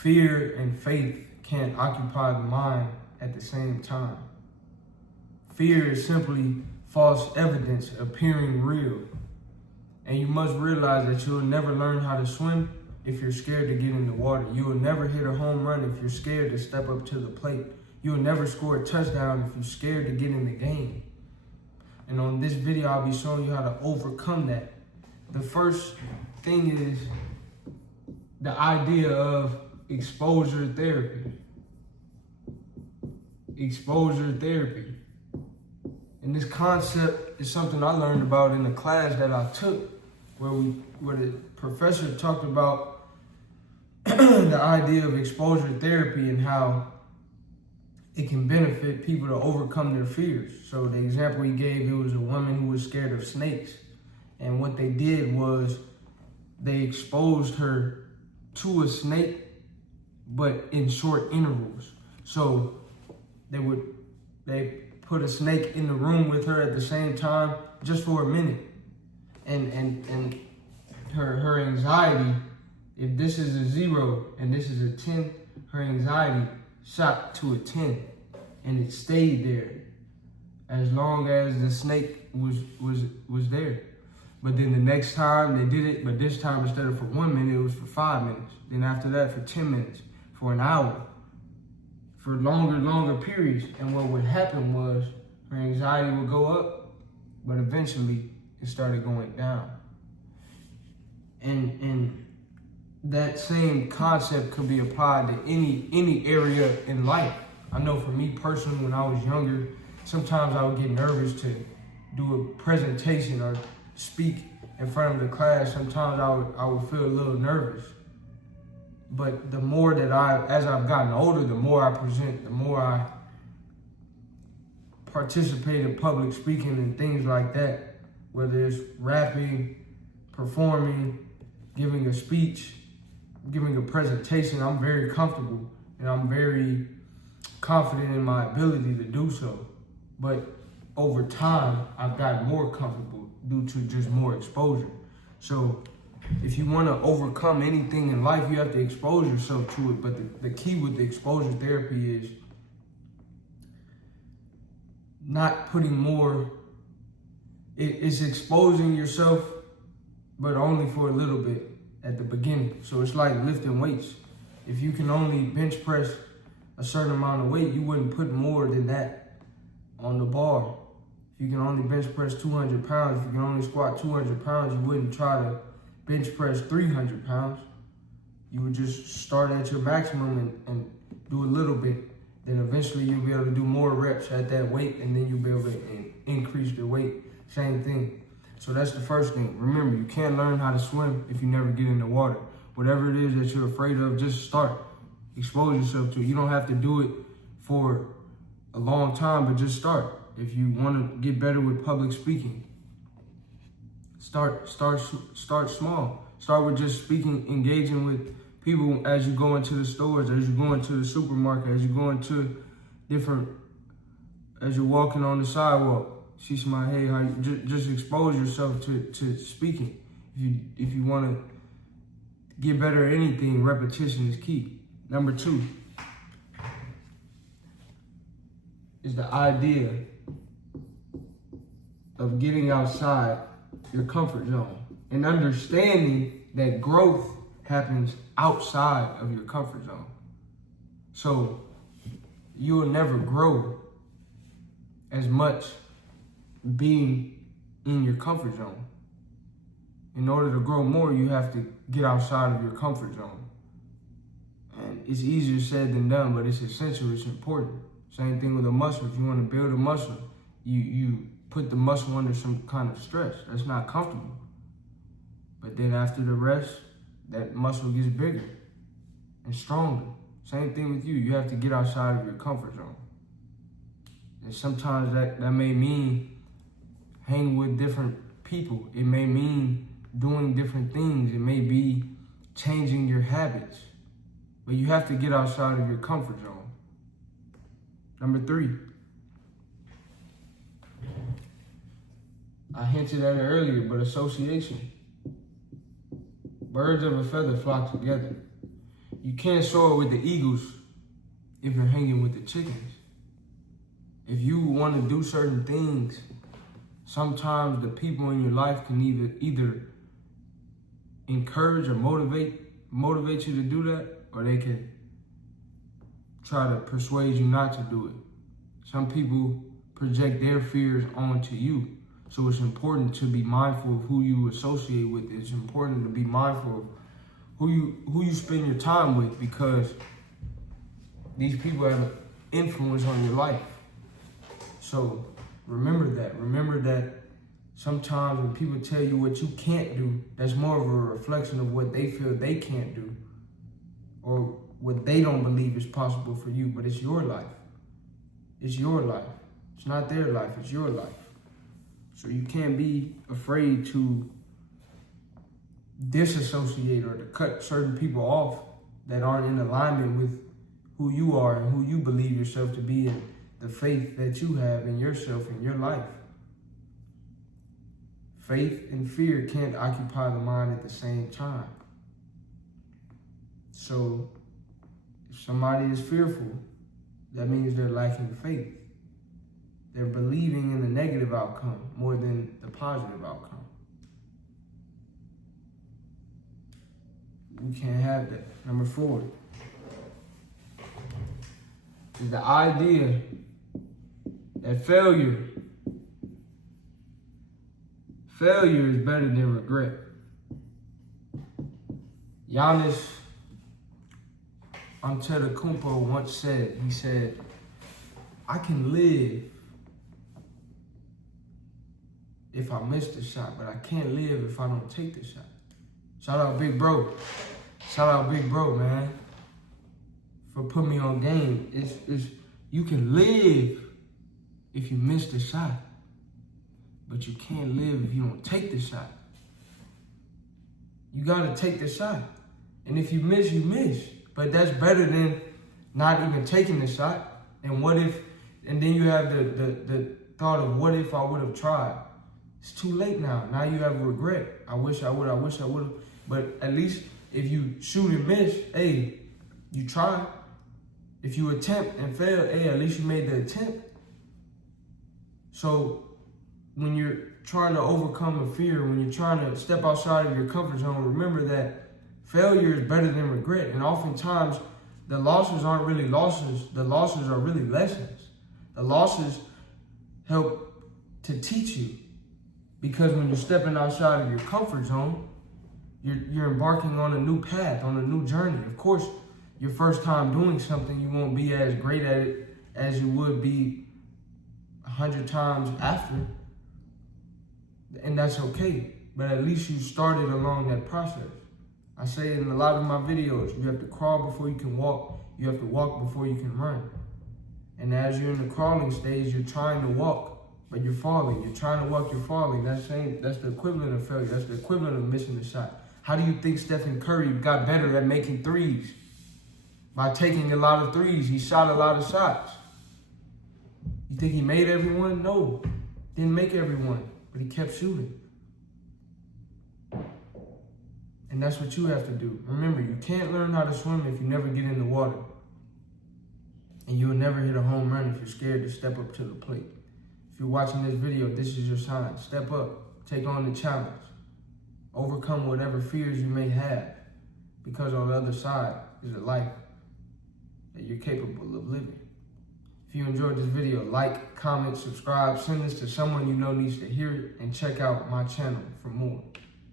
fear and faith can't occupy the mind at the same time. Fear is simply false evidence appearing real. And you must realize that you'll never learn how to swim if you're scared to get in the water. You will never hit a home run if you're scared to step up to the plate. You will never score a touchdown if you're scared to get in the game. And on this video, I'll be showing you how to overcome that. The first thing is the idea of exposure therapy. Exposure therapy. And this concept is something I learned about in a class that I took where the professor talked about the idea of exposure therapy and how it can benefit people to overcome their fears. So the example he gave, it was a woman who was scared of snakes. And what they did was they exposed her to a snake, but in short intervals. So they put a snake in the room with her at the same time, just for a minute. And her anxiety, if this is a 0 and this is a 10, her anxiety shot to a 10, and it stayed there as long as the snake was there. But then the next time they did it, but this time instead of for 1 minute, it was for 5 minutes. Then after that for 10 minutes, for an hour, for longer periods. And what would happen was her anxiety would go up, but eventually it started going down. And that same concept could be applied to any area in life. I know for me personally, when I was younger, sometimes I would get nervous to do a presentation or speak in front of the class. Sometimes I would feel a little nervous. But the more that as I've gotten older, the more I present, the more I participate in public speaking and things like that, whether it's rapping, performing, giving a speech, giving a presentation, I'm very comfortable and I'm very confident in my ability to do so. But over time, I've gotten more comfortable due to just more exposure. So if you want to overcome anything in life, you have to expose yourself to it. But the key with the exposure therapy is not putting more. It's exposing yourself, but only for a little bit at the beginning. So it's like lifting weights. If you can only bench press a certain amount of weight, you wouldn't put more than that on the bar. If you can only bench press 200 pounds, if you can only squat 200 pounds, you wouldn't try to bench press 300 pounds. You would just start at your maximum and do a little bit. Then eventually you'll be able to do more reps at that weight, and then you'll be able to increase the weight. Same thing. So that's the first thing. Remember, you can't learn how to swim if you never get in the water. Whatever it is that you're afraid of, just start. Expose yourself to it. You don't have to do it for a long time, but just start. If you want to get better with public speaking, start small. Start with just speaking, engaging with people as you go into the stores, as you go into the supermarket, as you go into as you're walking on the sidewalk. See somebody, hey, how you, just expose yourself to speaking. If you want to get better at anything, repetition is key. Number 2 is the idea of getting outside your comfort zone and understanding that growth happens outside of your comfort zone. So you'll never grow as much being in your comfort zone. In order to grow more, you have to get outside of your comfort zone. And it's easier said than done, but it's essential, it's important. Same thing with a muscle. If you want to build a muscle, you put the muscle under some kind of stress. That's not comfortable. But then after the rest, that muscle gets bigger and stronger. Same thing with you. You have to get outside of your comfort zone. And sometimes that may mean hanging with different people. It may mean doing different things. It may be changing your habits. But you have to get outside of your comfort zone. Number 3. I hinted at it earlier, but association. Birds of a feather flock together. You can't soar with the eagles if you're hanging with the chickens. If you want to do certain things, sometimes the people in your life can either encourage or motivate you to do that, or they can try to persuade you not to do it. Some people project their fears onto you. So it's important to be mindful of who you associate with. It's important to be mindful of who you spend your time with, because these people have an influence on your life. So remember that. Remember that sometimes when people tell you what you can't do, that's more of a reflection of what they feel they can't do, or what they don't believe is possible for you. But it's your life. It's your life. It's not their life, it's your life. So you can't be afraid to disassociate or to cut certain people off that aren't in alignment with who you are and who you believe yourself to be, and the faith that you have in yourself and your life. Faith and fear can't occupy the mind at the same time. So if somebody is fearful, that means they're lacking faith. They're believing in the negative outcome more than the positive outcome. We can't have that. Number 4 is the idea that failure is better than regret. Giannis Antetokounmpo once said, he said, I can live if I miss the shot, but I can't live if I don't take the shot. Shout out Big Bro. Shout out Big Bro, man, for putting me on game. It's you can live if you miss the shot, but you can't live if you don't take the shot. You gotta take the shot. And if you miss, you miss. But that's better than not even taking the shot. And what if, and then you have the thought of what if I would have tried. It's too late now. Now you have regret. I wish I would have. But at least if you shoot and miss, hey, you try. If you attempt and fail, hey, at least you made the attempt. So when you're trying to overcome a fear, when you're trying to step outside of your comfort zone, remember that failure is better than regret. And oftentimes, the losses aren't really losses. The losses are really lessons. The losses help to teach you. Because when you're stepping outside of your comfort zone, you're embarking on a new path, on a new journey. Of course, your first time doing something, you won't be as great at it as you would be 100 times after. And that's okay. But at least you started along that process. I say in a lot of my videos, you have to crawl before you can walk. You have to walk before you can run. And as you're in the crawling stage, you're trying to walk, but you're falling. You're trying to walk, you're falling. That's the equivalent of failure. That's the equivalent of missing the shot. How do you think Stephen Curry got better at making threes? By taking a lot of threes. He shot a lot of shots. You think he made everyone? No. Didn't make everyone, but he kept shooting. And that's what you have to do. Remember, you can't learn how to swim if you never get in the water. And you'll never hit a home run if you're scared to step up to the plate. If you're watching this video, this is your sign. Step up. Take on the challenge. Overcome whatever fears you may have. Because on the other side is a life that you're capable of living. If you enjoyed this video, like, comment, subscribe, send this to someone you know needs to hear it, and check out my channel for more.